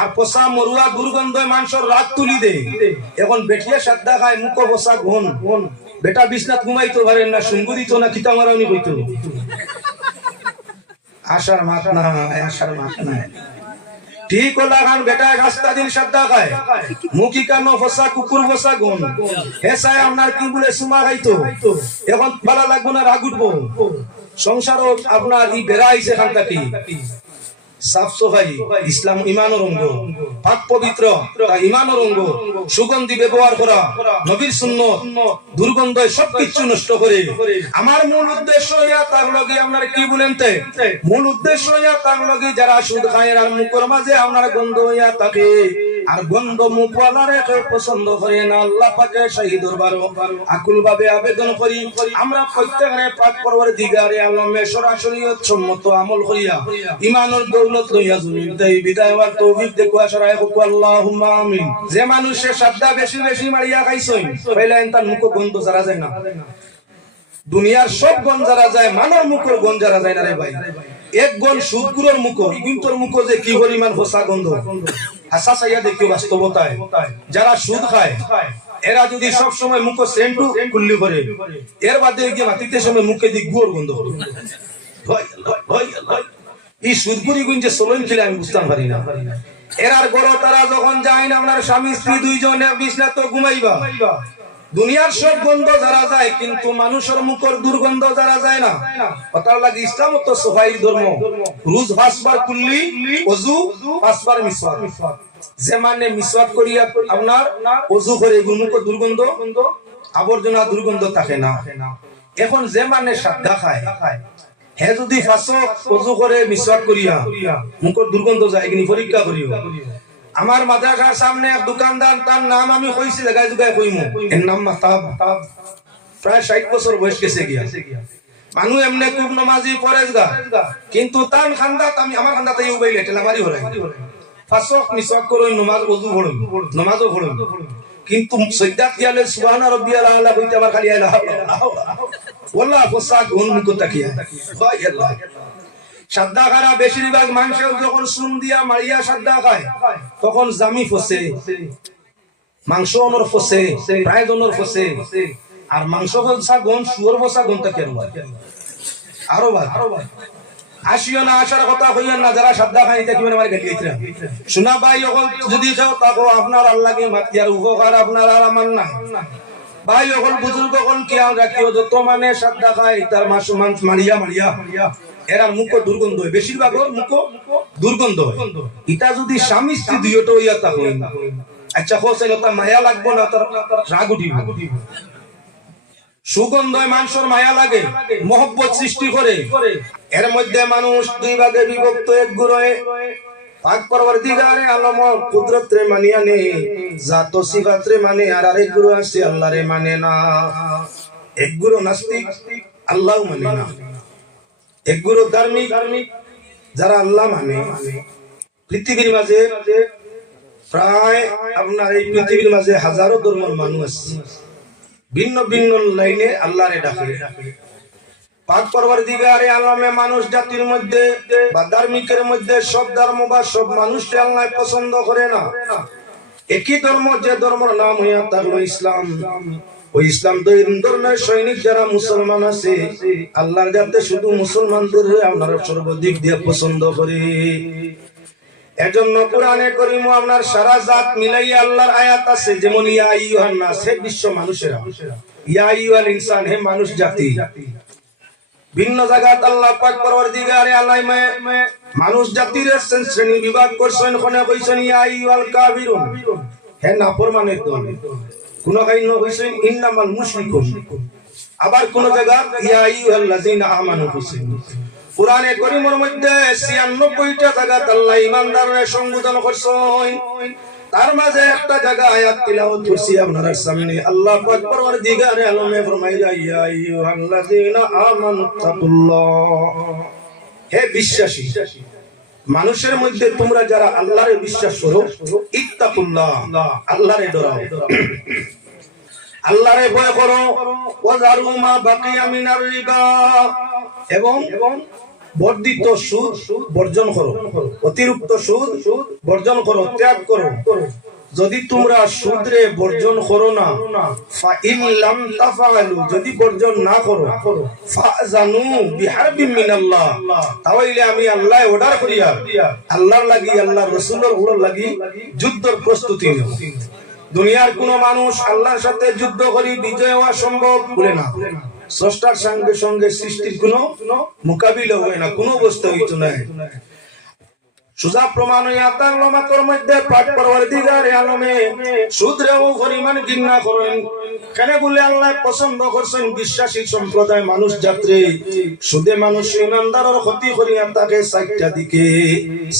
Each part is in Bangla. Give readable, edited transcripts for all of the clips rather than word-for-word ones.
আর পোষা মরুয়া দুর্গন্ধ মানুষের রাত তুলি দে। এখন বেটিয়া সাদ্দা খায় মুখ বসা ঘন বেটা বিছনাত ঘুমাইতে পারেন না, শুঙ্গু দিত না, খিতা মারাউনি কইত। আশার মাথা না, আশার মাথা নাই। ঠিক হলা খান বেটা রাস্তা দিন সাদ্দা খায় মুখি কানো বসা কুকুর বসা ঘন হেসায় আপনার কি বলে সুমা খাইতো। এখন ভালো লাগবো না, রাগ উঠবো। সংসারও আপনার ই বেড়া আইছে খান থাকি। সাফ সফাই ইসলাম ইমানের অঙ্গ, পাক পবিত্র ইমানের অঙ্গ, সুগন্ধি ব্যবহার করা, নবীর সুন্নত, দুর্গন্ধ সবকিছু নষ্ট করে। আমার মূল উদ্দেশ্য তার লগে আপনার কি বলেন মূল উদ্দেশ্য তার লগে যারা সুদ খায় আর মুখের মাঝে আপনার গন্ধ হইয়া থাকে, আর গন্ধ মুখওয়ালারে পছন্দ করে না। আল্লাহ পাকে শাহী দরবার আকুল ভাবে আবেদন করি আমরা প্রত্যেকরে পাক পরওয়ারদিগারে আলমে সরাসরি সম্মত আমল করিয়া ইমানের দৌলত লইয়া জমিনতে বিদায় হওয়ার তৌফিক দেখো আশরায় হোক আল্লাহুম্মা আমিন। যে মানুষে সাদা বেশি বেশি মারিয়া খাইছই পয়লা এনতার মুখ গন্ধ জারা যায় না। দুনিয়ার সব গন্ধ জারা যায়, মানর মুখের গন্ধ জারা যায় না রে ভাই। এক গন সুদগুলোর মুখ ইগুন্তর মুখ যে কি পরিমাণ ফসা গন্ধ হাসা চাইয়া দেখিও বাস্তবতায়। যারা সুদ খায় এরা যদি সব সময় মুখ সেন্টু কুল্লি করে, এর বাদে গিয়ে মাটিতে সময় মুখে দিক গুড় গন্ধ এই সুদগুড়ি গুঞ্জে সোলন খেলে আমি বুঝতাম পারি না। এরার গড় তারা যখন যায় না আপনার স্বামী স্ত্রী দুইজনে বিছনা তো ঘুমাইবা, দুনিয়ার সব গন্ধ যারা যায় কিন্তু মানুষের মুখের দুর্গন্ধ যারা যায় না। কথার লাগে ইসলাম তো সফাই ধর্ম। রোজ 5 বার কুল্লি ওযু 5 বার মিসওয়াক। যে মানে মিসওয়াক করিয়া আপনার ওযু করে মুখের দুর্গন্ধ আবর্জনা দুর্গন্ধ থাকে না। এখন যে মানে সাদা খায় হে যদি 5 ওযু করে মিসওয়াক করিয়া মুখের দুর্গন্ধ যায় কিনি পরীক্ষা করিও। আমার মাদ্রাসার সামনে এক দোকানদার, তার নাম আমি কইছি জায়গায় জায়গায় কইমু, এর নাম মাহতাব, প্রায় 60 বছর বয়স গেছে গিয়া। মানুষ এমনি খুব নামাজি পরেজগার, কিন্তু তার খান্দাত আমি আমার খান্দাতে উবাইলে টেলামারি হরাই 5 মিসওয়াক করে নামাজ ওযু পড়ুন, নামাজও পড়ুন, কিন্তু সাজদাত গিয়ালে সুবহান রাব্বিয়াল আলা কইতে আবার খালি আল্লাহ ওয়াল্লাহ ফসাক গুন মুখ তাকিয়া ভাই আল্লাহ। সাদা খারা বেশিরভাগ মানুষ যখন সুন দিয়া মারিয়া সাদা খায় তখন জামি ফসে, মাংস অনর ফসে, প্রায় জনর ফসে। আর মাংস ফসা গন সুর ফসা গন তাকে আরো ভাই আসিও না, আসার কথা হইয়া না। যারা সাদা খাই দেখবেন আমার গালি দিতে শোনা ভাই, যখন যদি খাও তাকো আপনার আল্লাহকে মাতি আর উপকার আপনার আর আমার না ভাই। যখন বুজুর্গ কোন খেয়াল রাখিও যত মানে সাদা খায় তার মাসু মাংস মারিয়া মারিয়া এরার মুখ দুর্গন্ধ হয়, বেশিরভাগ মুখ দুর্গন্ধ হয়। এটা যদি স্বামী স্ত্রী দুইটা হইয়া তা হই না, আচ্ছা হোসেন ওটা মায়া লাগবো না, তার রাগ উঠিব। সুগন্ধ মানুষের মায়া লাগে, মহব্বত সৃষ্টি করে। এর মধ্যে মানুষ দুই ভাগে বিভক্ত। এক গুরুয়ে পাক পরওয়ারদিগারে আলম কুদরত রে মানিয়া নে, জাত সিফাত রে মানে, আর আরেক গুরু আছে আল্লাহ রে মানে না। এক গুরু নাস্তিক, আল্লাহও মানে না। এক গুরু ধার্মিক, যারা আল্লাহ মানে। পৃথিবীর মাঝে প্রায় আপনার এই পৃথিবীর মাঝে হাজারো ধর্মের মানুষ আছে, ভিন্ন ভিন্ন লাইনে আল্লাহরে ডাকে। পাক পরওয়ারদিগারে আলমে মানুষ জাতির মধ্যে বা ধার্মিকের মধ্যে সব ধর্ম বা সব মানুষকে আল্লাহ পছন্দ করে না। একই ধর্ম, যে ধর্মের নাম হইয়া থাকলো ইসলাম, ওই ইসলাম ধর্মের সৈনিক যারা মুসলমান আছে আল্লাহর যাতে শুধু মুসলমানদের আপনারা সর্বাধিক দিয়ে পছন্দ করে। এজন্য কোরআনে কারীম আপনার সারা জাত মিলাইয়া আল্লাহর আয়াত আছে, যেমন ইয়া আইয়ুহান নাস, হে বিশ্ব মানুষেরা, ইয়া আইয়ুহাল ইনসান, হে মানুষ জাতি। ভিন্ন জায়গায় আল্লাহ পাক পরওয়ারদিগারে আলাইম মানুষ জাতির শ্রেণী বিভাগ করছেন। কোনে কইছেন ইয়া আইয়ুহাল কাফিরুন, হে নাফরমানের দল। কোন কাইন কইছেন ইন্নামাল মুশরিকুন। আবার কোন জায়গা ইয়া আইয়ুহাল্লাযিনা আমানু কইছেন। কুরআনে কারীমের মধ্যে 96টা জায়গায় আল্লাহ ঈমানদারদের সম্বোধন করছেন। তার মাঝে একটা জায়গা আয়াত তিলাওয়াত করছি আপনার সামনে। আল্লাহ পাক পরওয়ারদিগারে আলমে ফরমাইয়া ইয়া আইয়ুহাল্লাযিনা আমানুত্তাকুল্লাহ, হে বিশ্বাসী মানুষের মধ্যে তোমরা যারা আল্লাহরে বিশ্বাস করো, ইত্তাকুল্লাহ, আল্লাহরে ডরাও, আল্লাহরে ভয় করো। ওয়াজারু মা বাকিয়া মিনার রিবা, এবং বর্ধিত সুদ বর্জন করো, অতিরিক্ত সুদ বর্জন করো, ত্যাগ করো। যদি তোমরা সুদরে বর্জন করো না, ফাইন লাম তাফআলু, যদি বর্জন না করো, ফাজানু বিহারবিন মিনাল্লাহ, তাহলে আমি আল্লাহ অর্ডার করিয়া আল্লাহর লাগি আল্লাহর রাসূলের লাগি যুদ্ধের প্রস্তুতি নিও। দুনিয়ার কোন মানুষ আল্লাহর সাথে যুদ্ধ করি বিজয় হওয়া সম্ভব বলে না। স্রষ্টার সঙ্গে সঙ্গে সৃষ্টির কোন মোকাবিলা হয় না, কোন অবস্থা হইতো না। সুজা প্রমাণ আতার লমাতর মধ্যে পাক পরওয়ারদিগার আলমে সুদরেও পরিমাণ ঘৃণা করেন। কেন বলে আল্লাহ পছন্দ করছেন বিশ্বাসী সম্প্রদায় মানুষ যাত্রী সুদে মানুষ ইমানদারের ক্ষতি করিয়া তাকে চারটা দিকে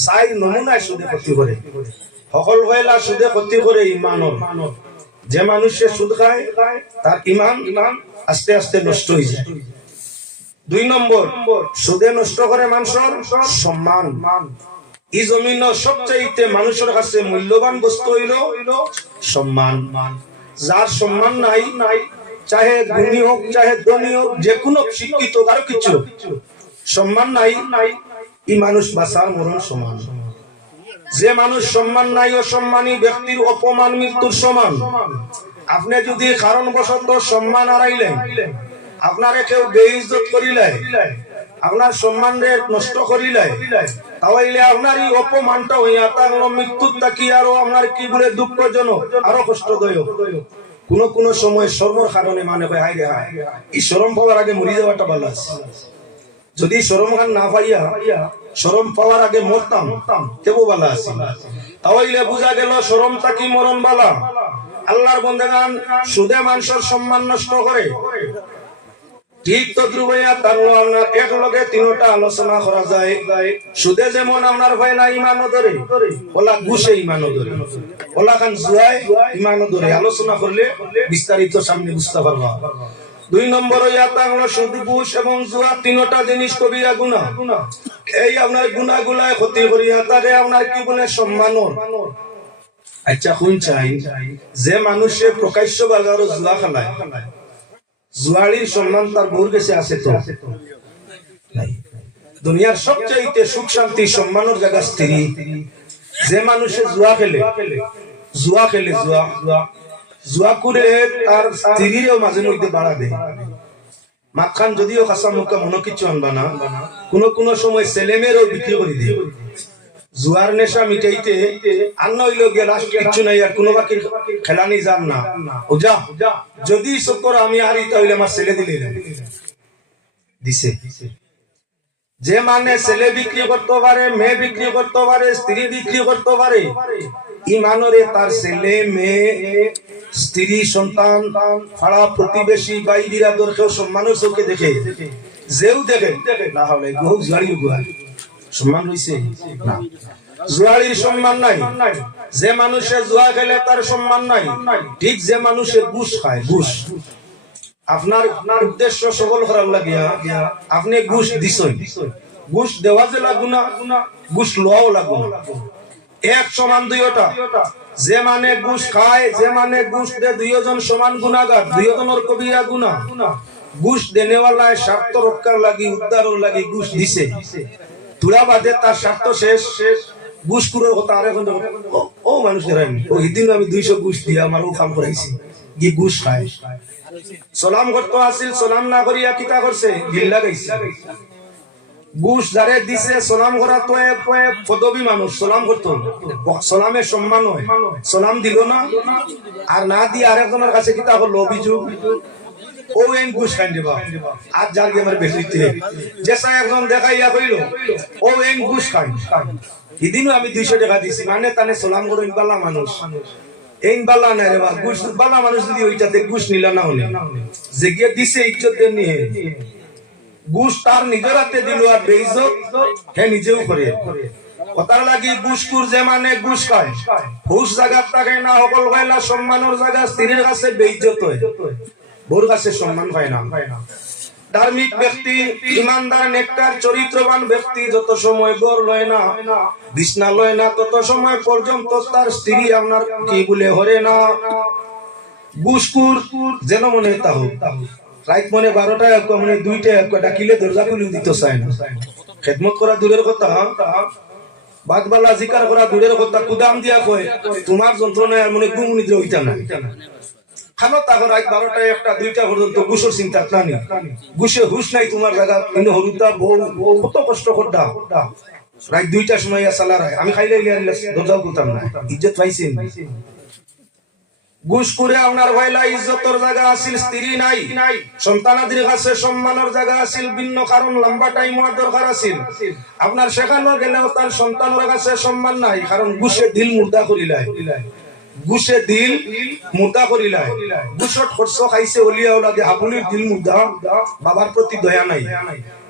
চাই নমুনায় সুদে ক্ষতি করে। সকল হইলা সুদে ক্ষতি করে ইমানর। যে মানুষে সুদ খায় তার ইমান আস্তে আস্তে নষ্ট হয়ে যায়। 2 নম্বর, সুদে নষ্ট করে মানুষের সম্মান। এই জমিন সবচাইতে মানুষের কাছে মূল্যবান বস্তু হইল সম্মান। যার সম্মান নাই, চাহে ধনী হোক চাহে ধনী হোক, যে কোনো শিক্ষিত কারো কিছু সম্মান নাই, এই মানুষ বাঁচার মরণ সমান। যে মানুষ সম্মান নাই, অসম্মানী ব্যক্তির অপমান মৃত্যুর সমান। আপনি যদি কারণবশত সম্মান হারাইলেন, আপনারে কেউ বেইজ্জত করিলে, আপনার সম্মান নষ্ট করিলে, তাহলে আপনার এই অপমানটা হইয়া থাকলো মৃত্যুর তাকি আরো আপনার কি বলে দুঃখজনক, আরো কষ্টদায়ক। কোন সময় শরমের কারণে মানে হয় হায় রে হায়, এই শরম পাওয়ার আগে মরি যাওয়াটা ভালো আছে। যদি শরম খান না পাইয়া শরম পাওয়ার আগে মরতাম তেও ভালো আছে। তাহলে বুঝা গেল শরম তাকি মরণ বালা। আল্লাহর বন্দেগান সুদে মানুষের সম্মান নষ্ট করে। ঠিক তদ্রুপ এক লগে তিনটা আলোচনা করা যায়। সুদে যেমন আপনার ভাই না ইমানও ধরে, ওলা ঘুষে ইমানও ধরে, ওলা খান জুয়ায় ইমানও ধরে। আলোচনা করলে বিস্তারিত সামনে বুঝতে পারবা। 2 নম্বর সুদ ঘুষ এবং জুয়া তিনটা জিনিস কবিরা গুনাহ। এই আপনার গুনাহগুলায় ক্ষতি করিয়া তাকে আপনার কি বলে সম্মানর। আচ্ছা শুন চাই, যে মানুষে প্রকাশ্য বাজারও জুয়া খেলায়, জুয়ারির সম্মান তার বউর কাছে আছে তো নাই। দুনিয়ার সবচাইতে সুখ শান্তি সম্মানের জায়গা স্ত্রী। যে মানুষে জুয়া খেলে জুয়া করে তার স্ত্রীরও মাঝে মধ্যে বাড়া দেয়। মাখান যদিও কাঁচা মুখা মনে কিছু আনবা না, কোন সময় ছেলে মেয়েরও বিক্রি করে দিয়ে জুয়ার নেশা মিটাইতে আর নইল গেলা কিচ্ছু নাই, আর কোনো বাকি খেলানি যান না। ও যা যদি চক্কর আমি হারি তাহলে আমার ছেলে দিলে দিছে। যে মানে ছেলে বিক্রি করতে পারে, মেয়ে বিক্রি করতে পারে, স্ত্রী বিক্রি করতে পারে, ইমানরে তার ছেলে মেয়ে স্ত্রী সন্তান ফাড়া প্রতিবেশী বাই বিরাদর কেউ সম্মানের চোখে দেখে, যেও দেখে না হলে জুয়ারি সম্মান হইছে না। জুয়ারির সম্মান নাই। যে মানুষে জুয়া খেলে তার সম্মান নাই। ঠিক যে মানুষে ঘুষ খায়, ঘুষ আপনার উদ্দেশ্য সফল করার লাগিয়া আপনি ঘুষ দিছেন, ঘুষ দেওয়া যে লাগুনা, ঘুষ লওয়াও লাগুনা, এক সমান দুইটা। যে মানে ঘুষ খায়, যে মানে ঘুষ দে, দুইজন সমান গুনাহগার, দুইজনের কবিরা গুনাহ। ঘুষ দেনেওয়ালায় স্বার্থ রক্ষার লাগি উদ্ধারের লাগি ঘুষ দিছে, তুলা বাদে তার স্বার্থ শেষ। ঘুষ কুরের কথা আর এখন ও মানুষের ও সেদিন আমি 200 ঘুষ দিয়ে আমার ও কাম করাইছি, গিয়ে ঘুষ খায়। সালাম করতে আসিল, সালাম না করিয়া কিতা করছে, গিল্লা গাইছে। ঘুষ যারে দিছে সালাম করা তো পদবী মানুষ, সালাম করতো, সালামের সম্মান হয়, সালাম দিল না, আর না দিয়ে আরেকজনের কাছে কিতা করলো অভিযোগ, ও এন ঘুষ খাই দিবা। আর যার গে আমার বেশিতে যেসা একজন দেখাইয়া কইল ও এন ঘুষ খাই। এদিনও আমি 200 টাকা দিছি, মানে তানে সালাম করো ইনবালা মানুষ, এই বালা না রে বা ঘুষ বালা মানুষ যদি ওইটাতে ঘুষ নিল না হলে যে গিয়ে দিছে ইজ্জত নিয়ে ঘুষ তার নিজের হাতে দিল, আর বেইজ্জত হে নিজেও করে। কথার লাগি ঘুষখোর যে মানে ঘুষ খায়, ঘুষ জায়গার থাকে না, সকল গাইলা সম্মানের জায়গা স্ত্রীর কাছে বেইজ্জত হয়, বউর কাছে সম্মান পায় না। ধার্মিক ব্যক্তি, ইমানদার, নেককার, চরিত্রবান ব্যক্তি যত সময় গড় লয় না, বিছনা লয় না, তত সময় পর্যন্ত তার স্ত্রী আপনার কি বলে হরে না। ঘুষখোর যেন মনে তা হোক, রাত মনে 12টায় মনে 2টায় ডাকিলে দরজা খুলে দিতে চায় না, খেদমত করা দূরের কথা, বাদবালা জিকার করা দূরের কথা, কুদাম দিয়া কয় তোমার যন্ত্রণায় মনে গুমনিদ্রা হইতা না। খানো তারপর রাত 12টা 1টা 2টা পর্যন্ত গুসর চিন্তা প্রাণী গুসে হুশ নাই তোমার জায়গা, কিন্তু হরুতা বউ কত কষ্ট করতা রাত 2টার সময় সালা রায় আমি খাইলে দরজাও করতাম না, ইজ্জত পাইছি। ঘুষ করে আপনার ভাইলা ইজ্জতের জায়গা আছিল, স্ত্রী নাই, সন্তানাদির কাছে সম্মানের জায়গা আছিল, ভিন্ন কারণ লম্বা টাইম হওয়ার দরকার আছিল। আপনার সেখানে গেলেও তার সন্তানের কাছে সম্মান নাই, কারণ ঘুষে দিল মুর্দা করিলাই, ঘুষে দিল মুর্দা করিলাই। ঘুষত খরচ খাইছে অলিয়া ওলাগে হাবুলির দিল মুর্দা, বাবার প্রতি দয়া নাই,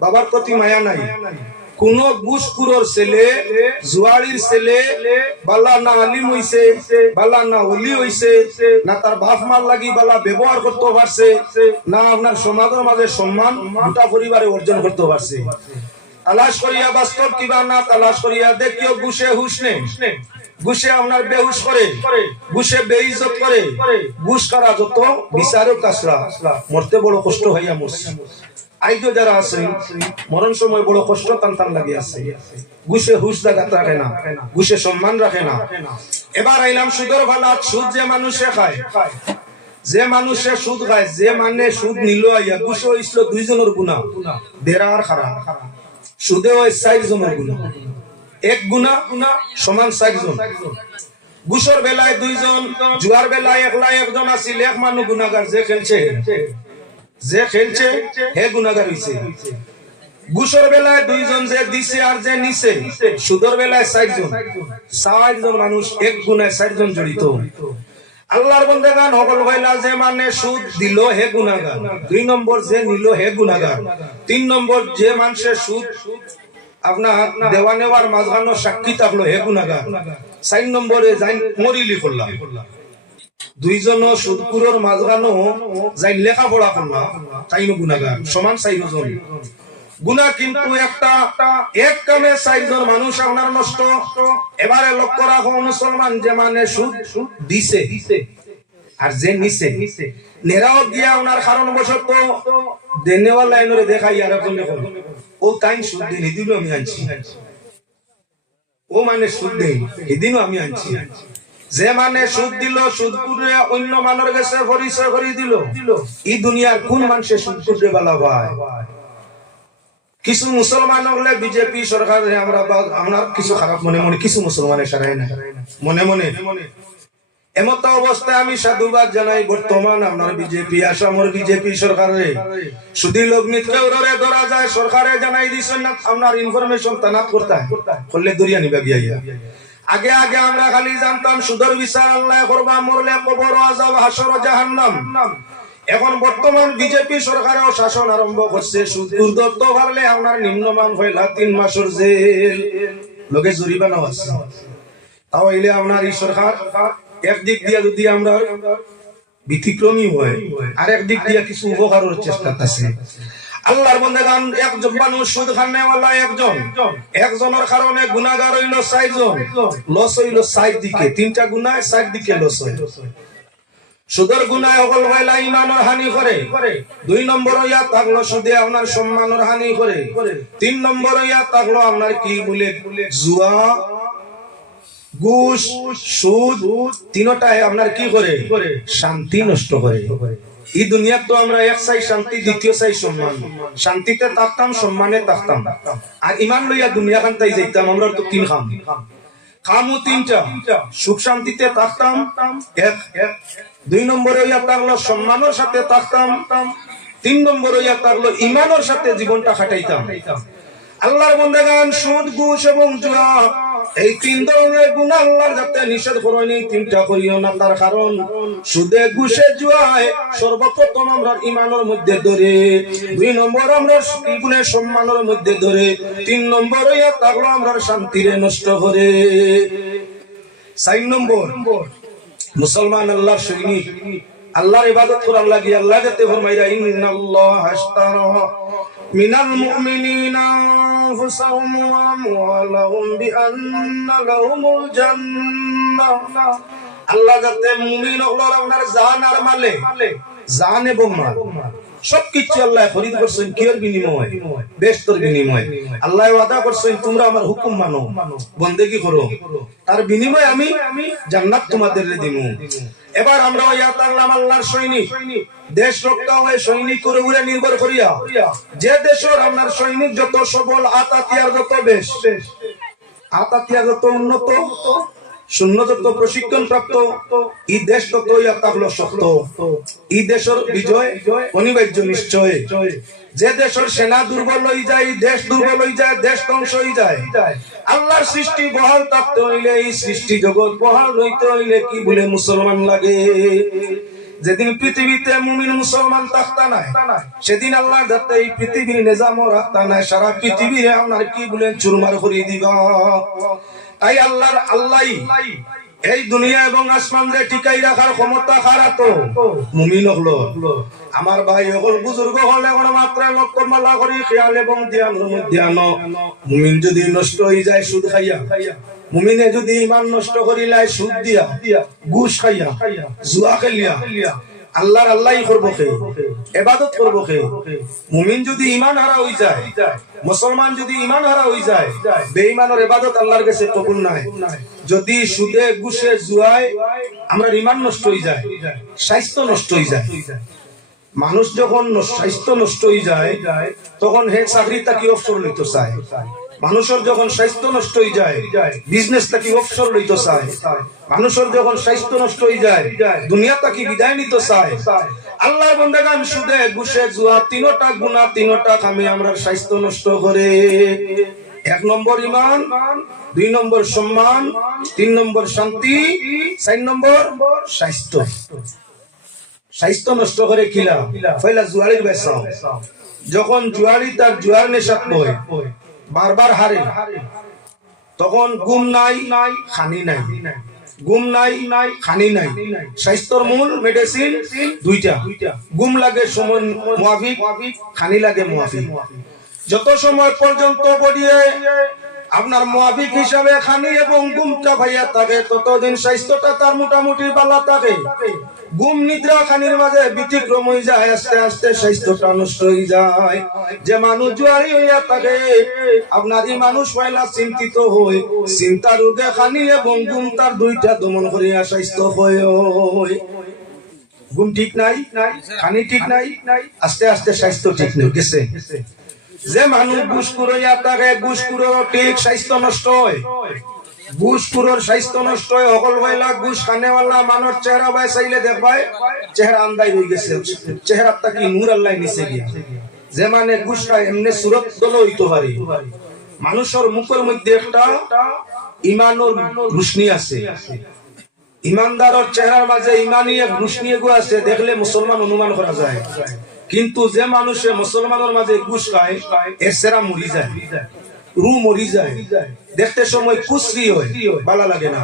বাবার প্রতি মায়া নাই। কোন ঘুষখোরের ছেলে, জুয়ারির ছেলে বালা না আলিম হইছে, বালা না ওলি হইছে, না তার বাপ মার লাগি বালা ব্যবহার করতে পারছে, না আপনার সমাজের মাঝে সম্মান গোটা পরিবারে অর্জন করতে পারছে। তালাশ করিয়া বাস্তব কিবা না তালাশ করিয়া দেখিও ঘুষে হুশ নেই, ঘুষে আপনার বেহুশ করে, ঘুষে বেইজ্জত করে। ঘুষ কারা যত বিচারক কাছরা মরতে বড় কষ্ট হইয়া মরছে। আইজো যারা আছে মরণ সময় বড় কষ্ট টান লাগে আছে। ঘুষে হুশ জায়গা রাখে না, ঘুষে সম্মান রাখে না। এবার আইলাম সুদের ভালাত। সুদ যে মানুষে খায়, যে মানুষে সুদ খায়, যে মানে সুদ নিল আইয়া ঘুষে হইছিল 2 জনের গুনাহ, দেরা আর খারাপ। সুদে ওই 4 জনের গুনাহ, এক গুনাহ সমান 4 জন। ঘুষের বেলায় 2 জন, জুয়ার বেলায় একলা একজন আছিল, এক মানুষ গুনাহগার। যে খেলছে হে গুনাহগার হইছে। ঘুষের বেলায় 2 জন, যে দিছে আর যে নিছে। সুদের বেলায় 4 জন, 4 জন মানুষ, এক গুনায় 4 জন জড়িত। আল্লাহর বান্দাগান হকল হইলা, যে মানে সুদ দিল হে গুনাহগার, 2 নম্বর যে নিল হে গুনাহগার, 3 নম্বর যে মানুষে সুদ আপনার দেওয়া নেওয়ার মাঝখানো সাক্ষী থাকলো হে গুনাহগার, 4 নম্বরে যাই মরিলি করলাম। 2 জন সুদপুরের মাঝখানো যাই লেখাপড়া করলাম, তাই গুনাহগার, সমান 4 জন গুনাহ। কিন্তু একটা এক কামে 4 জন মানুষ আপনার নষ্ট। এবারে লক্ষ্য রাখো মুসলমান, যে মানে সুদ দিছে আর যে নিছে, নেরাও গিয়া ওনার কারণ বশত দেনেওয়ালা এনরে দেখাই আর একজন দেখুন ও তাই সুদ দিন, এদিনও আমি আনছি, ও মানে সুদ দেই এদিনও আমি আনছি। যে মানে সুদ দিল, সুদ করে অন্য মানের কাছে পরিচয় করে দিল। এই দুনিয়ার কোন মানুষের সুদ করে বালা ভাই? কিছু মুসলমান হলে বিজেপি সরকার আমরা কিছু খারাপ মনে মনে, কিছু মুসলমানের সারাই না মনে মনে। এমত অবস্থায় আমি সাধুবাদ জানাই বর্তমান আপনার বিজেপি, আসামের বিজেপি সরকারে শুধু লগ্নিত কেউরে ধরা যায়, সরকারে জানাই দিচ্ছেন না আপনার ইনফরমেশন তানাত করতে করলে দরিয়া নিবা গিয়া। আগে আগে আমরা খালি জানতাম সুদের বিচার আল্লাহ করবা, মরলে কবর, আযাব, হাসর, জাহান্নাম। এখন বর্তমান বিজেপি সরকারেও শাসন আরম্ভ করছে। সুদ ধরতে পারলে আপনার নিম্নমান হইলা 3 মাসের জেল, লোকে জরিমানাও আছে। তাও এলে আপনার এই সরকার একদিক দিয়া যদি আমরা ব্যতিক্রমী হয়, আর একদিক দিয়া কিছু উপকারের চেষ্টা আছে। আল্লাহর বান্দাগান একজন মানুষ সুদ খানেওয়ালা একজন, একজনের কারণে গুনাহগার হইল 4 জন, লস হইল 4 দিকে, 3টা গুনাহ 4 দিকে লস হইল। সুদের গুনাহ হল হইলা ঈমানের হানি করে, 2 নম্বর হইয়া থাকলো সুদে আপনার সম্মানের হানি করে, 3 নম্বর হইয়া থাকলো আপনার কি বলে জুয়া, ঘুষ, সুদ, তিনটাই আপনার কি করে? শান্তি নষ্ট করে। এই দুনিয়া তো আমরা এক চাই শান্তি, দ্বিতীয় চাই সম্মান। শান্তিতে থাকতাম, সম্মানে থাকতাম, আর ইমান লইয়া দুনিয়া খানটাই যাইতাম। আমরা তো 3 খামু 3টা, সুখ শান্তিতে থাকতাম 1, 2 নম্বরে হইয়া থাকলো সম্মানের সাথে থাকতাম, 3 নম্বরে হইয়া থাকলো ইমানের সাথে জীবনটা কাটাইতাম। আল্লাহর বান্দাগান সুদ, ঘুষ এবং জুয়া এই 3 ধরনের গুনাহ আল্লাহর যাতে নিষেধ করেনি, 3টা করিও না। তার কারণ সুদে, ঘুষে, জুয়ায় সর্বপ্রথম আমরা ইমানের মধ্যে ধরে, 2 নম্বর আমরা গুণের সম্মানের মধ্যে ধরে, 3 নম্বর হইয়া থাকলো আমরা শান্তিরে নষ্ট করে। 4 নম্বর মুসলমান আল্লাহর সৈনিক, আল্লাহর ইবাদত করার লাগি আল্লাহ যাতে ফরমাইরা ইন্নাল্লাহ আশতারা মিনাল মুমিনিনা আনফুসাহুম ওয়া আমওয়ালাহুম বিআন্না লাহুমুল জান্নাহ। আল্লাহ যাতে মুমিন হলো আপনার জান আর মালে, জান এবং মাল সবকিছু আল্লাহ খরিদ করছেন কিয়ের বিনিময়? বেহেশতের বিনিময়। আল্লাহ ওয়াদা করছেন তোমরা আমার হুকুম মানো, বন্দেগী করো, তার বিনিময়ে আমি জান্নাত তোমাদের দিব। এবার আমরা ইয়া তাআলা আল্লাহর সৈনিক, দেশ রক্ষা হয় সৈনিকের উপরে নির্ভর করিয়া। যে দেশের আপনার সৈনিক যত সবল, আতাতিয়ার যত বেশ, আতাতিয়ার যত উন্নত, শূন্য যত প্রশিক্ষণ প্রাপ্ত, এই দেশ তত হলো শক্ত। এই দেশের বিজয় অনিবার্য নিশ্চয়। যে দেশের সেনা দুর্বল হয়ে যায়, দেশ দুর্বল হয়ে যায়, দেশ ধ্বংস হয়ে যায়। আল্লাহর সৃষ্টি বহাল থাকতে হইলে, এই সৃষ্টি জগৎ বহাল রইতে হইলে কি বলে মুসলমান লাগে। যেদিন পৃথিবীতে মুমিন মুসলমান থাকতা নাই, সেদিন আল্লাহর যাতে এই পৃথিবীর নিজামও রাখতা নাই, সারা পৃথিবী আপনার কি বলে চুরমার করে দিবা। তাই আল্লাহ এই দুনিয়া এবং আসমান রে টিকাই রাখার ক্ষমতা কারা? তো মুমিন হলো। আমার ভাই হল বুজুর্গ হলে মাত্র লক্ষ্য মালা করি খেয়াল এবং ধ্যানের মধ্যে আনো। মুমিন যদি নষ্ট হয়ে যায় সুদ খাইয়া, মুমিনে যদি ইমান নষ্ট করিলাই সুদ দিয়া, ঘুষ খাইয়া, জুয়া খেলিয়া, আল্লাহই করবো কে? ইবাদত করবো কে? মুমিন যদি ইমান হারা হয়ে যায়, মুসলমান যদি ইমান হারা হয়ে যায়, বেঈমানের ইবাদত আল্লাহর কাছে কবুল নাই। যদি সুদে ঘুষে জুয়ায় আমরা ইমান নষ্ট হয়ে যায়, স্বাস্থ্য নষ্ট হয়ে যায়। মানুষ যখন স্বাস্থ্য নষ্ট হয়ে যায় তখন হে চাকরিটা কি অবসর লইতে চায়। মানুষের যখন স্বাস্থ্য নষ্ট হয়ে যায় বিজনেসটা কি অবসর লইতে চায়। মানুষের যখন স্বাস্থ্য নষ্ট হয়ে যায় দুনিয়াটা কি বিদায় নিতে চায়। আল্লাহর বান্দাগান সুদে ঘুষে জুয়া তিনটা গুনাহ, তিনটা কামে আমরা স্বাস্থ্য নষ্ট করে। 1 নম্বর ইমান, 2 নম্বর সম্মান, 3 নম্বর শান্তি, 4 নম্বর স্বাস্থ্য। স্বাস্থ্য নষ্ট করে কিলা পয়লা জুয়ারির বেসাও। যখন জুয়ারি তার জুয়ার নেশা হয়, বারবার হারে, তখন ঘুম নাই, খানি নাই, ঘুম নাই, খানি নাই। স্বাস্থ্যর মূল মেডিসিন দুইটা, ঘুম লাগে সময় মুআফিক, খানি লাগে মুআফিক। যত সময় পর্যন্ত বডিয়ে আপনার মুআফিক হিসাবে খানি এবং ঘুমটা ভাইয়া থাকে ততদিন স্বাস্থ্যটা তার মোটামুটি ভালো থাকে। ঘুম নিদ্রা খানির মাঝে ব্যতিক্রম হয়ে যায়, আস্তে আস্তে স্বাস্থ্যটা নষ্ট হয়ে যায়। যে মানুষ জুয়ারি হইয়া থাকে আপনার এই মানুষ পয়লা চিন্তিত হই, চিন্তা রোগে খানি এবং ঘুম তার দুইটা দমন করিয়া স্বাস্থ্য হয়। ঘুম ঠিক নাই, খানি ঠিক নাই, আস্তে আস্তে স্বাস্থ্য ঠিক নেই গেছে। যে মানুষ ঘুষখোর হইয়া থাকে, ঘুষখোরের ঠিক স্বাস্থ্য নষ্ট হয়। ঘুষখোরের স্বাস্থ্য নষ্ট হয়। অকল হইলা ঘুষ খানেওয়ালা মানুষ চেহারা বাই চাইলে দেখবায় চেহারা আন্দাই হয়ে গেছে, চেহারাটা কি নূর আল্লাহ নিচে গিয়া। যে মানে ঘুষ খায় এমনি সুরত দল হইতে পারে। মানুষের মুখের মধ্যে একটা ইমানের রুশনি আছে, ইমানদারের চেহারার মাঝে ইমানি এক রুশনি গো আছে, দেখলে মুসলমান অনুমান করা যায়। কিন্তু যে মানুষে মুসলমানের মাঝে ঘুষ খায় এর সেরা মরি যায়, রু মরি যায়, দেখতে সময় কুসরি হয়, ভালো লাগে না।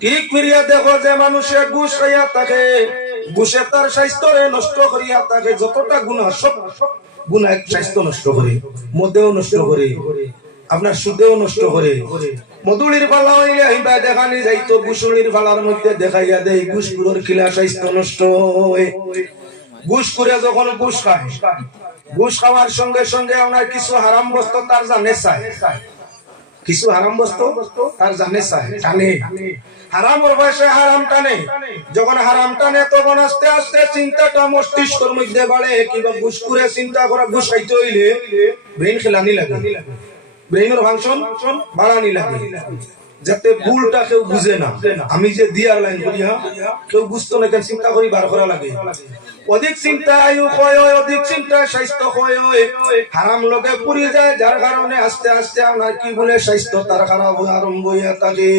ঠিক ফিরিয়া দেখো যে মানুষে ঘুষ খাইয়া থাকে, ঘুষে তার স্বাস্থ্য নষ্ট করিয়া থাকে। যতটা গুনাহ সব গুনাহ স্বাস্থ্য নষ্ট করে, মদেও নষ্ট করে, আপনার সুদেও নষ্ট করে। মধুলির পালা হইলে হিবা দেখানি যাইতো, ঘুষুলির পালার মধ্যে দেখাইয়া দেয় ঘুষগুলোর খিলা স্বাস্থ্য নষ্ট হয়। ঘুষ করে যখন ঘুষ খায়, ঘুষ খাওয়ার সঙ্গে সঙ্গে আপনার কিছু হারাম বস্তু তার জানে চায়, কিছু হারাম বস্তু তার জানে চায়, টানে। হারামের বয়সে হারাম টানে, যখন হারাম টানে তখন আস্তে আস্তে চিন্তাটা মস্তিষ্কের মধ্যে বাড়ে। কিংবা ঘুষ করে চিন্তা করা, ঘুষ খাইতে হইলে ব্রেন খেলানি লাগে, ব্রেনের ফাংশন বাড়ানি লাগে, যাতে ভুলটা কেউ বুঝে না। আমি যে দিয়ার লাইন করি, কেউ বুঝতো না, কেন চিন্তা করি বার করা লাগে। অধিক চিন্তা আয়ু ক্ষয় হয়, অধিক চিন্তা স্বাস্থ্য ক্ষয় হয়, হারাম লোকে পুরি যায়, যার কারণে আস্তে আস্তে আপনার কি বলে স্বাস্থ্য তার খারাপ আরম্ভ হইয়া থাকে।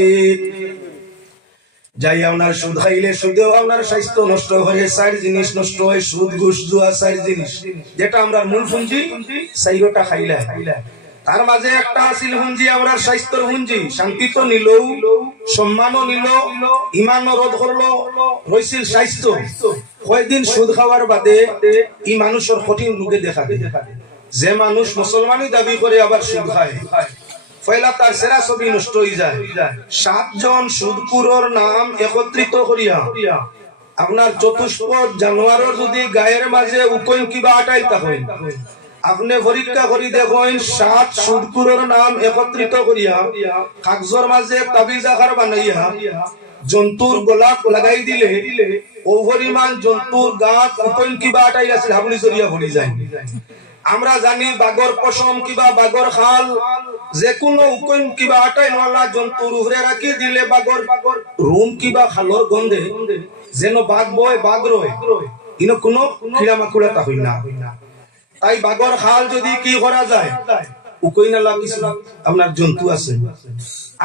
যাই আপনার সুদ খাইলে সুদেও আপনার স্বাস্থ্য নষ্ট হয়। 4 জিনিস নষ্ট হয়, সুদ ঘুষ জুয়া, 4 জিনিস, যেটা আমরা মূল পুঁজি, সেইটা খাইলে। তার মাঝে একটা আছিল হুঞ্জি আমরা স্বাস্থ্যের হুঞ্জি, শান্তি তো নিল, সম্মানও নিল, ইমানও রোধ করলো, রইছিল স্বাস্থ্য। কয়েকদিন সুদ খাওয়ার বাদে এই মানুষের কঠিন রোগে দেখা দেয়। যে মানুষ মুসলমানই দাবি করে আবার সুদ খায়, পয়লা তার সেরা ছবি নষ্ট হয়ে যায়। 7 জন সুদখোরের নাম একত্রিত করিয়া আপনার চতুষ্পদ জানোয়ারের যদি গায়ের মাঝে উকইন কিবা আটাইতা হয়, আপনি পরীক্ষা করি দেখেন 7 সুদকুরের নাম একত্রিত করিয়া কাগজের মাঝে তাবিজ আকার বানাইয়া জন্তুর গলা লাগাই দিলে ও পরিমাণ জন্তুর গাত উকইন কিবা আটাই আছে হাবলি জরিয়া পড়ে যায়। আমরা জানি বাগর পশম কিবা বাগর খাল যে কোনো উকইন কিবা আটাই নলা জন্তুর উপরে রাখি দিলে বাগর রুম কিবা খালর গন্ধে যেন বাঘ বয় বাঘ রয়, ইনো কোনো কিড়া মাকুড়া তা হই না। তাই বাগর খাল যদি কি করা যায়, উকইনালা কিছু আপনার জন্তু আছে,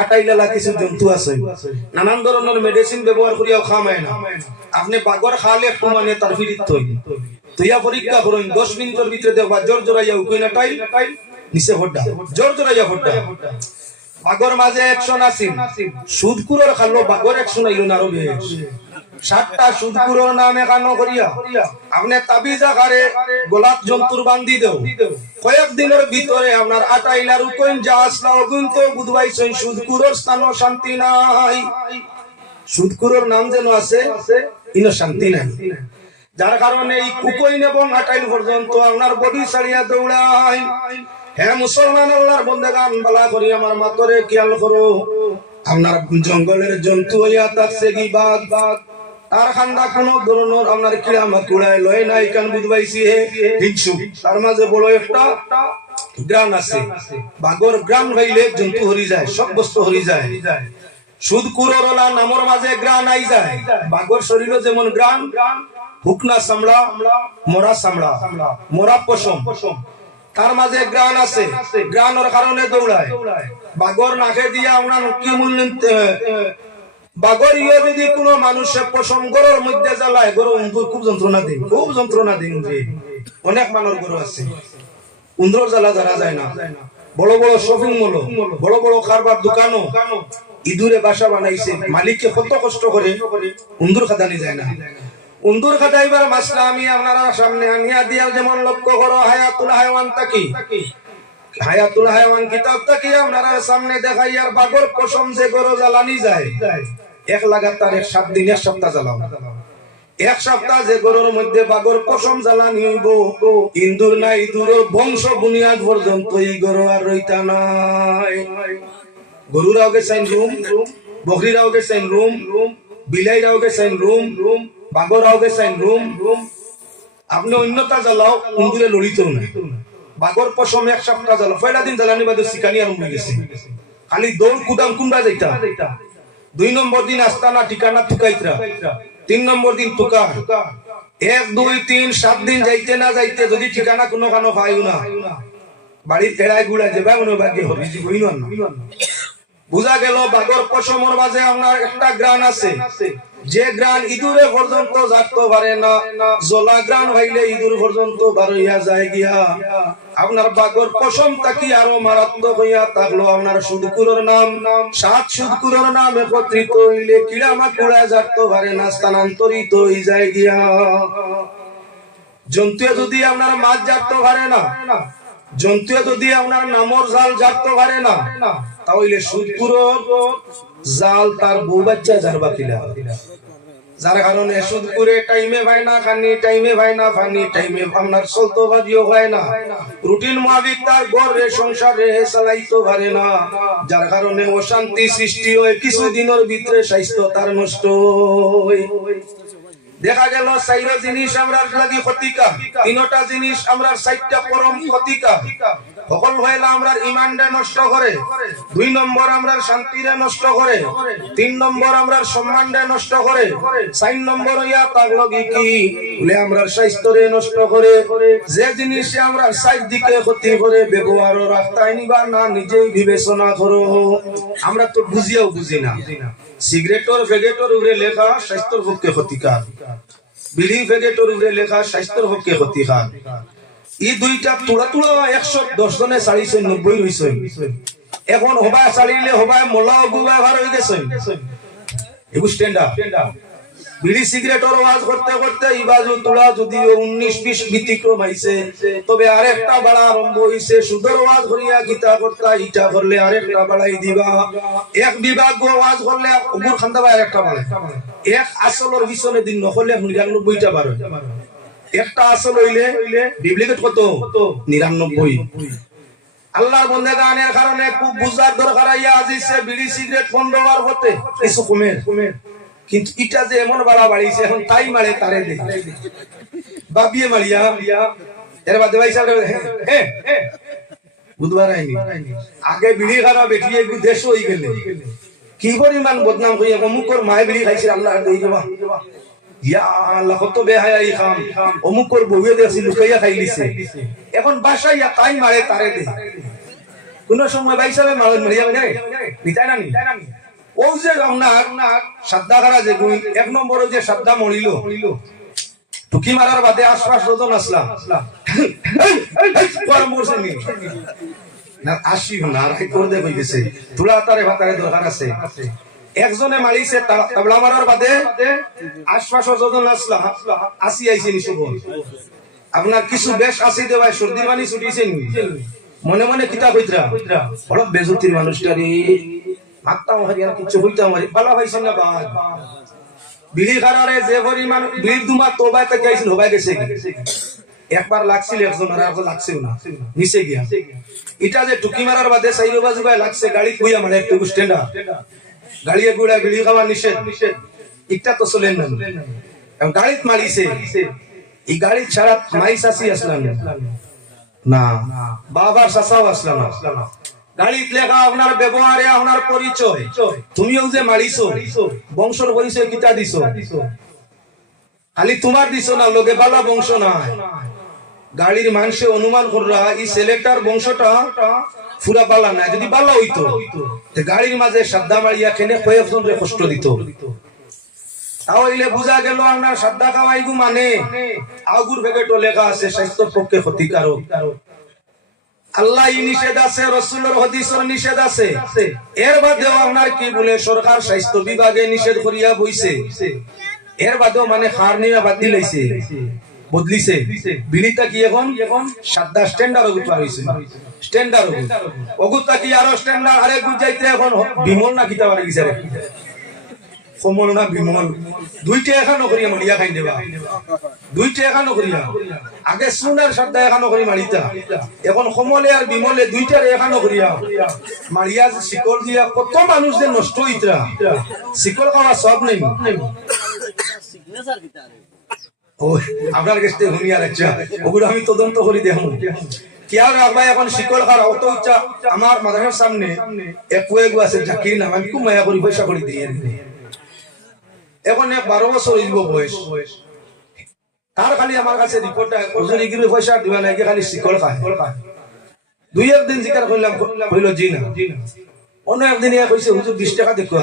আটাইলালা কিছু জন্তু আছে, নানান ধরনের মেডিসিন ব্যবহার করিয়াও খামায় না। আপনি বাগর খালে একটু মানে তার ফিরিত তৈয়া পরীক্ষা করুন, 10 মিনিটের ভিতরে দেখবা জোর জোরাইয়া উকইনা টাইল নিচে হড্ডা, জোর জোরাইয়া হড্ডা। বাগর মাঝে অ্যাকশন আছে, সুদকুরের খালো বাগর অ্যাকশন আইলো না আরো বেশ। 7টা সুদকুরের নাম একানো করিয়া আপনি তাবিজ আকারে গোলাপ জন্তুর বান্ধি দেও, কয়েকদিনের ভিতরে আপনার আটাইলার উকইন যা আসলা অগুন তো বুধবাইছেন সুদকুরের স্থানও শান্তি নাই। সুদকুরের নাম যেন আছে ইনো শান্তি নাই, যার কারণে এই উকইন এবং আটাইল পর্যন্ত আপনার বডি ছাড়িয়া দৌড়ায়। হ্যাঁ মুসলমান আল্লাহর বন্দেগান বালা করি আমার মাতরে খেয়াল করো, আপনার জঙ্গলের জন্তু হইয়া থাকছে কি বাঘ, তার খান্দা কোন ধরনের আপনার কিড়া মাকুড়ায় লয় নাই কান বুঝবাইছি হে হিংসু। তার মাঝে বড় একটা গ্রান আছে, বাগর গ্রান হইলে জন্তু হরি যায়, সব বস্তু হরি যায়। সুদকুরের নামর মাঝে গ্রান আই যায়, বাগর শরীরে যেমন গ্রান, হুকনা চামড়া, মরা চামড়া, মরা পশম, তার মাঝে গ্রান আছে, গ্রানের কারণে দৌড়ায়। বাগর নাকে দিয়ে আমরা কি মূল্য বাগর ইয়ে যদি কোনো মানুষের পশম গরুর মধ্যে জ্বালায়, গরু খুব যন্ত্রণা দিন, খুব যন্ত্রণা দিন। অনেক মানুষ গরু আছে উন্দ্রর জ্বালা জানা যায় না। বড় বড় শপিং মল, বড় বড় কারবার দোকানও ইঁদুরে বাসা বানাইছে, মালিককে কত কষ্ট করে উন্দুর খাদানি যায় না। উন্দুর খাদাইবার মাসলা আমি আপনারা সামনে আনিয়া দিয়া যেমন লক্ষ্য করো হায়াতুল হায়াওয়ান তাকি, হায়াতুল হায়াওয়ান কিতাব তাকি আপনারা সামনে দেখাইয়ার বাগর পশম যে গরু জ্বালানি যায়, এক লাগাতার 7 দিন 1 সপ্তাহ জ্বালাও, 1 সপ্তাহ যে গরুর মধ্যে বাগর পশম জ্বালানি হইব, ইন্দুর নাই ইঁদুরের বংশ বুনিয়াদ পর্যন্ত এই গরু আর রইতা নাই। গরুরাও গেছেন রুম, বকরিরাও গেছেন রুম, বিলাইরাও গেছেন রুম, বাগরাও গেছেন রুম। আপনি অন্যতা জ্বালাও, ইন্দুরে লড়িতেও নাই। বাগর পশম 1 সপ্তাহ জ্বালাও, পয়লা দিন জ্বালানি বাদে শিকানি আরম্ভ হয়ে গেছে, খালি দৌড় কুদাম কুন্ডা যাইতা। 2 নম্বর দিন আস্তানা ঠিকানা তুকাইতরা, 3 নম্বর দিন তুকা, 1 2 3 7 দিন যাইতে না যাইতে যদি ঠিকানা কোনো কানো পাইও না, বাড়ির তেড়ায় গুড়া যাবে মনে ভাগ্যে হবে হইল না। বুঝা গেল বাগর পশমের মাঝে আপনার একটা গ্রান আছে, যে গ্রান ইঁদুরে পর্যন্ত যাইতে পারে না, জলা গ্রান হইলে ইঁদুর পর্যন্ত বার হইয়া যায় গিয়া। আপনার বাগর পশম তাকি আরো মারাত্মক হইয়া থাকলো আপনার সুদকুরের নাম, 7 সুদকুরের নাম একত্রিত হইলে কিড়া মাকুড়া যাইতে পারে না, স্থানান্তরিত হয়ে যায় গিয়া। জন্তু যদি আপনার মাছ যাইতে পারে না, জন্তু যদি আপনার নামর জাল যাইতে পারে না, তাহলে সুদকুরের জাল তার বউ বাচ্চা যারবা কিলা, যার কারণে সুদকুরে টাইমে ভাই না খানি, টাইমে ভাই না পানি, টাইমে আপনার চলতো বাজিও হয় না, রুটিন মোতাবেক তার ঘরে সংসারে চালাইতে পারে না, যার কারণে অশান্তি সৃষ্টি হয়, কিছুদিনের ভিতরে স্বাস্থ্য তার নষ্ট হয়। দেখা গেল 4 জিনিস আমরা লাগি ক্ষতিকার, 3টা জিনিস আমরা 4টা পরম ক্ষতিকার। সকল হইলা আমরা ইমানটা নষ্ট করে, 2 নম্বর আমরা শান্তিরে নষ্ট করে, 3 নম্বর আমরা সম্মানটা নষ্ট করে, 4 নম্বর হইয়া তার লাগি কি বলে আমরা স্বাস্থ্যরে নষ্ট করে। যে জিনিসে আমরা 4 দিকে ক্ষতি করে ব্যবহার রাখতাই নিবা না, নিজেই বিবেচনা করো। আমরা তো বুঝিয়াও বুঝি না, সিগারেটর ফেগেটর উপরে লেখা স্বাস্থ্যের পক্ষে ক্ষতিকার, বিড়ি ফেগেটর উপরে লেখা স্বাস্থ্যের পক্ষে ক্ষতিকার। এই দুইটা তুলা তুলা 110 জনে 490 হইছে। এখন হবায় চালিলে হবায় মোলা গুবা ভার হয়ে গেছে, এগু স্ট্যান্ডার্ড বিড়ি সিগারেটের ওয়াজ করতে করতে ইবাজু তোলা যদিও 19-20 ব্যতিক্রম হইছে, তবে আরেকটা বাড়া আরম্ভ হইছে। সুদর ওয়াজ করিয়া গীতা করতা, ইটা করলে আরেকটা বাড়াই দিবা। এক বিভাগ ওয়াজ করলে উপর খান্দা বা আরেকটা বাড়াই। এক আসলের পিছনে দিন নহলে 99টা বাড়ে। একটা আসল হইলে ডুপ্লিকেট কত? 99। আল্লাহর বন্দেগানের কারণে খুব বুঝার দরকার আইয়া আজিছে বিড়ি সিগারেট বন্ধ হওয়ার হতে কিছু কমের, কিন্তু এটা যে এমন বাড়া বাড়িছে এখন তাই মারে তারে দে বাবিয়ে মারিয়া এর বাদে ভাই সাহেব বুধবার আইনি আগে বিড়ি খারা বেটিয়ে একটু দেশ হয়ে গেলে কি পরিমাণ বদনাম হইয়া অমুকর মায় বিড়ি খাইছে আল্লাহ দই দেবা ইয়া আল্লাহ কত বেহায়াই খাম অমুকর বউয়ে দেখছি লুকাইয়া খাইলিছে এখন বাসাইয়া তাই মারে তারে দে। কোন সময় ভাই সাহেব মারেন মারিয়া না নিতাই না নি ও যে আপনার সাদ্দা খারা যে এক নম্বরে যে সাদ্দা মরিল টুকি মারার বাদে আশপাশ রজন আসলাম আসি না রাই করে হয়ে গেছে তুলা তারে ভাতারে দরকার আছে। একজনে মারিছে তাবলা মারার বাদে আশপাশ রজন আসলাম আসি আইছে নি শুভ আপনার কিছু বেশ আসি দেওয়াই সর্দির মানি ছুটিছে নি মনে মনে কিতা কইতরা বড় বেজুতির মানুষটারি আত্মা হরিয়া কিছু হইতাম ভালো হয়েছে না বাদ বিড়ি খারারে যে পরিমাণ বিড়ি দুমা তোবায় থেকে আইছিল হবাই গেছে একবার লাগছিল একজনের আর লাগছেও না নিচে গিয়া এটা যে টুকি মারার বাদে সাইরো বাজু গায় লাগছে গাড়ি কইয়া মানে একটু স্ট্যান্ডা গাড়িয়ে গুড়া বিড়ি খাওয়া নিষেধ এটা তো চলেন না এবং গাড়িত মারিছে এই গাড়ি ছাড়া মাইস আসি আসলাম না বাবার শাসাও আসলাম না গাড়িত লেখা আপনার ব্যবহারে আপনার পরিচয় তুমিও যে মারিছো বংশর পরিচয় কিতা দিছো খালি তোমার দিছো না লোকে বালা বংশ নাই গাড়ির মানুষে অনুমান কররা এই ছেলেটার বংশটা পুরা বালা নাই যদি বালা হইতো গাড়ির মাঝে সাদ্দা মারিয়া খেনে কয়েকজন রে কষ্ট দিত তাহলে বুঝা গেল আপনার সাদ্দা খাওয়াইগু মানে আগুর ভেগেটো লেখা আছে স্বাস্থ্যের পক্ষে ক্ষতিকারক। আল্লাহ নিষেধ আছে রাসূলের হাদিসের নিষেধ আছে এর বাদেও আপনার কি বলে সরকার স্বাস্থ্য বিভাগে নিষেধ করিয়া বইছে এর বাদেও মানে খার নিয়া বাদ দিলাইছে বদলিছে বিড়িটা কি এখন সাদা স্ট্যান্ডার্ড উঠা হইছে স্ট্যান্ডার্ড ওগুতা কি আরো স্ট্যান্ডার্ড আরে গুজাইতে এখন বিমল না কিতা পারে গিছে কমল না বিমল দুইটা এখানো করিয়া মারিয়া খাই দেবা দুইটা এখানো করিয়া আগে সুনার সাদা এখানো করি মারিতা এখন কমলে আর বিমলে দুইটার এখানো করিয়া মারিয়া শিকল দিয়া কত মানুষ যে নষ্ট হইতরা শিকল খাওয়া সব নেই ও আপনার কাছে হুনিয়া রাখছা ওগুলো আমি তদন্ত করি দেখুন কিয়া রাখবা এখন শিকল খাওয়া অত ইচ্ছা আমার মাদ্রাসার সামনে এক ওয়েগু আছে জাকির নাম আমি খুব মায়া করি পয়সা করে দিয়ে এখন 12 বছর হইব বয়স তার খালি আমার কাছে রিপোর্টটা হুজুরি গিরে পয়সা দিবা নাকি খালি শিকল খায় দুই একদিন জিকার কইলাম কইলো জি না অন্য একদিন ইয়া কইছে হুজুর 20 টাকা দেখো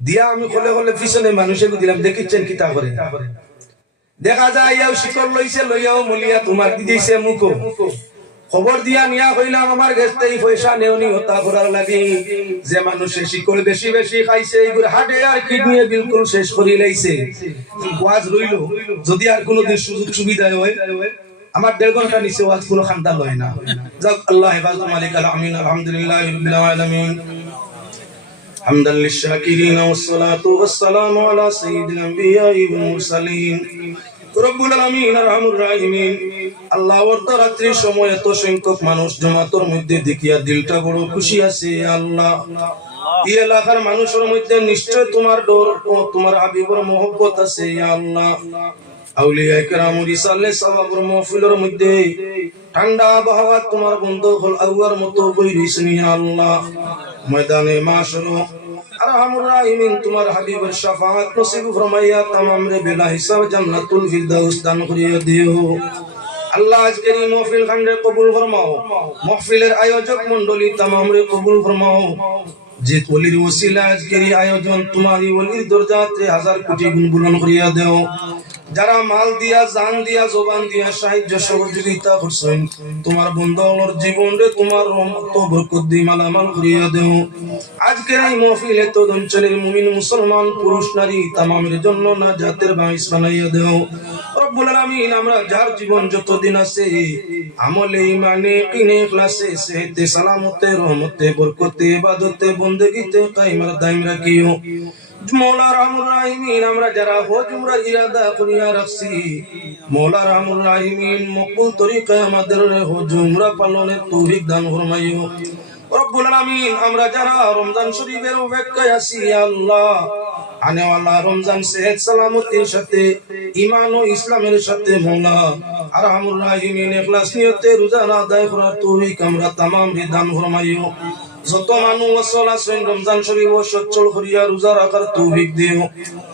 দিয়া আমি কলে কলে পিছনে মানুষে দিলাম দেখিছেন কিতা করে দেখা যায় ইয়াও শিকল লইছে লইয়াও মলিয়া তোমার দি দিছে মুকো খবর দিয়া নিয়া কইলাম আমার গেছতেই পয়সা নেওনি হতা করার লাগি যে মানুষে শিকল বেশি বেশি খাইছে এইগুলো হাড়ে আর কিডনি বিলকুল শেষ করি লাইছে ওয়াজ রইল যদি আর কোনোদিন সুযোগ সুবিধা হয় আমার 1.5 ঘন্টা নিচে ওয়াজ কোনো খান্দান হয় না যাক আল্লাহ হেফাজত মালিক আমিন আলহামদুলিল্লাহি রাব্বিল আলামিন হামদাল লিশাকিরিন ওয়াস সালাতু ওয়াস সালামু আলা সাইয়্যিদিল আমবিয়া ওয়াল মুরসালিন রব্বুল আলামিন আরহামুর রাহিমিন আল্লাহ ওর রাত্রির সময় এত সংখ্যক মানুষ জমাতর মধ্যে দেখিয়া দিলটা বড় খুশি আছে আল্লাহ এই এলাকার মানুষের মধ্যে নিশ্চয় তোমার ডর ও তোমার হাবিবের মহব্বত আছে আল্লাহ আউলিয়া কিরাম রিসালে সাহাবার মাহফিলের মধ্যে ঠান্ডা আবহাওয়া তোমার বন্ধ হল আউয়ার মতো বই রইছনি আল্লাহ ময়দানে মাশর আরহামুর রাহিমিন তোমার হাবিবের শাফাআত নসিব ফরমাইয়া तमाम রে বিলা হিসাব জান্নাতুল ফিরদাউস দান করিয়া দিও আল্লাহ আজকের এই মাহফিল খানরে কবুল ফরমাও মাহফিলের আয়োজক মণ্ডলী तमाम রে কবুল ফরমাও যে ওলির ওসিলা আজকের এই আয়োজন তোমারই ওলির দরজাতে 1000 কোটি গুণ বুলন্দ করিয়া দাও যারা মাল দিয়া, জান দিয়া, জবান দিয়া সাহায্য সহযোগিতা করছেন, তোমার বন্ধুর জীবনে তোমার রহমত বরকত দিয়ে মালামাল করিয়া দেও। আজকের এই মাহফিলে তো অঞ্চলের মুমিন মুসলমান পুরুষ নারী তামামের জন্য নাজাতের বাঈস বানাইয়া দেও রব্বুল আলামিন। আমরা যার জীবন যতদিন আছে আমলে ইমানে কিনে ইখলাসে সেহতে সালামতে রহমতে বরকতে ইবাদতে বন্দেগীতে কায়েমার দায়েম রাখিও মৌলা রাহমুর রাহিমিন। আমরা যারা হজ উমরার ইরাদা করিয়া রাখছি মৌলা রাহমুর রাহিমিন মকবুল তরিকায় আমাদের হজ উমরা পালনের তৌফিক দান ফরমাইও রব্বুল আলামিন। আমরা যারা রমজান শরীফের অপেক্ষায় আছি আল্লাহ আনেওয়ালা রমজান সেহত সালামতির সাথে ঈমান ও ইসলামের সাথে মৌলা আরহামুর রাহিমিন ইখলাস নিয়তে রোজা আদায় করার তৌফিক আমরা তামাম দান ফরমাইও। যত মানুষ ওয়াসল আছেন রমজান শরীফ সচ্ছল করিয়া রোজা রাখার তৌফিক দিও।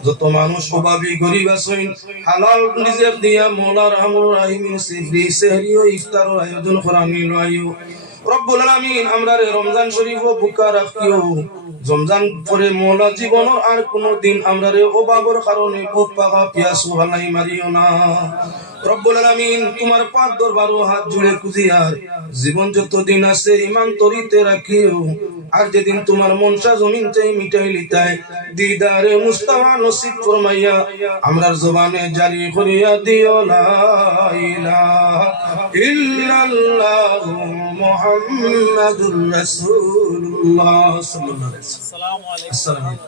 যত মানুষ অভাবী গরিব আছেন হালাল রিজিক দিয়া মৌলা আরহামুর রাহিমিন সেহরি ও ইফতারের আয়োজন করা নিলাইও রব্বুল আলামিন। আমরা রমজান শরীফ বুকা রাখিও। রমজান পরে মৌলা জীবনের আর কোন দিন আমরা অভাবের কারণে বুক পাকা পিয়াসু হালাই মারিও না রব্বুল আলামিন। তোমার পাক দরবার হাত জুড়ে খুঁজিয়ার জীবন যতদিন আছে ইমান তরিতে রাখিও। আর যেদিন তোমার মনসা জমিন চাই মিটাই লিতায় দিদারে মুস্তাফা নসিব ফরমাইয়া আমরার জবানে জারি করিয়া দিও লা ইলাহা ইল্লাল্লাহু মুহাম্মাদুর রাসূলুল্লাহ সাল্লাল্লাহু আলাইহি ওয়াসাল্লাম।